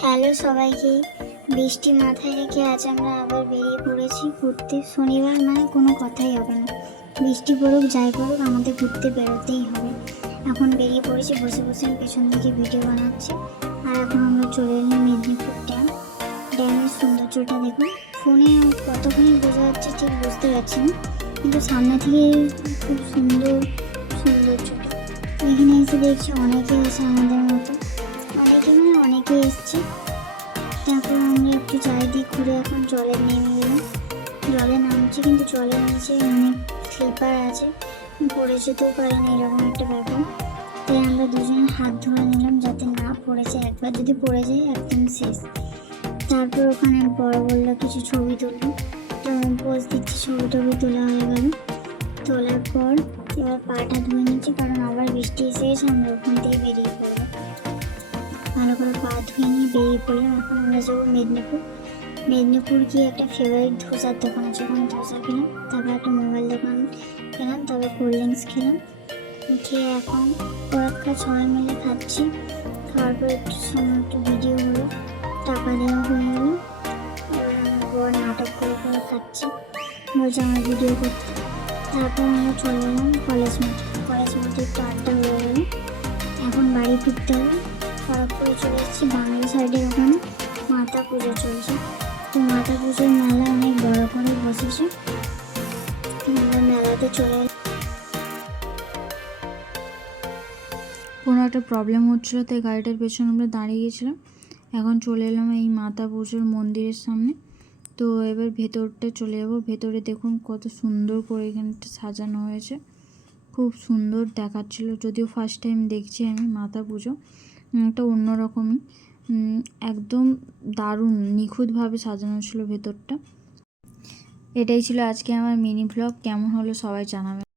Hello সবাইকে। বৃষ্টি মাথায় রেখে আজ আমরা আবার বেরিয়ে পড়েছি ঘুরতে। শনিবার মানে কোনো কথাই হবে না। বৃষ্টি পড়ুক, যাই পড়ুক, আমাদের ঘুরতে বেরোতেই হবে। এখন বেরিয়ে পড়েছি, বসে বসে পেছন দিকে ভিডিও বানাচ্ছি। আর এখন আমরা চলে এলাম মেদিনীপুর ড্যাম। ড্যামের সৌন্দর্যটা দেখুন। ফোনে কতখানি বোঝা যাচ্ছে ঠিক বুঝতে পারছি না। কিন্তু সামনে থেকে খুব সুন্দর সৌন্দর্যটা। এখানে এসে দেখছি অনেকে এসে আমাদের মতো। অনেকেই এসছে। তারপর আমরা একটু চারিদিক ঘুরে এখন জলে নেমে গেলাম। জলে নামছি কিন্তু জলের নিচে অনেক স্লিপার আছে। পড়ে যেতেও পারি না, এরকম একটা ব্যাপার। তাই আমরা দুজনে হাত ধরে নিলাম যাতে না পড়ে যায় একবার যদি পড়ে যায় একদম শেষ। তারপর ওখানে বড় বলল, কিছু ছবি তুললো তো পোজ দিচ্ছি, ছবি টবি তোলা হয়ে গেল। তোলার পর এবার পাটা ধুয়ে নিচ্ছি, কারণ আবার বৃষ্টি এসে গেছে আমরা ওখান থেকে বেরিয়ে পড়ব। ভালো করে পা ধুয়ে নিয়ে বেরিয়ে পড়লাম। এখন আমরা যাব মেদিনীপুর। মেদিনীপুর গিয়ে একটা ফেভারিট ধোসার দোকান। আছে ওখানে ধোসা খেলাম তারপর একটা মোবাইল দোকান খেলাম তারপর কোল্ড ড্রিঙ্কস খেলাম। খেয়ে এখন কয়েকটা সবাই মিলে খাচ্ছি। খাওয়ার পর একটু সময়, একটু ভিডিও হলো, টাকা দেওয়া হয়ে গেল। বড় নাটক করে করে খাচ্ছি। বলছে আমার ভিডিও করতে। তারপর আমরা চলে গেলাম কলেজ মাঠে কলেজ মাঠে একটু আড্ডা হয়ে গেল। এখন বাড়ি ফিরতে হবে। খড়গপুরে চলে এসেছি। বাংলা সাইডের ওখানে মাতা পুজো চলছে। তো মাতা পুজোর মেলা অনেক বড় করে বসেছে। আমরা মেলাতে চলে কোনো একটা প্রবলেম হচ্ছিল, তাই গাড়িটার পেছনে আমরা দাঁড়িয়ে গেছিলাম। এখন চলে এলাম এই মাতা পুজোর মন্দিরের সামনে। তো এবার ভেতরটা চলে যাব। ভেতরে দেখুন কত সুন্দর করে এখানটা সাজানো হয়েছে। খুব সুন্দর দেখাচ্ছিল। যদিও ফার্স্ট টাইম দেখছি আমি মাতা পুজো। একটা অন্যরকমই। রকমই একদম দারুণ, নিখুঁতভাবে সাজানো ছিল ভেতরটা। এটাই ছিল আজকে আমার মিনি ব্লগ কেমন হলো সবাই জানাবে।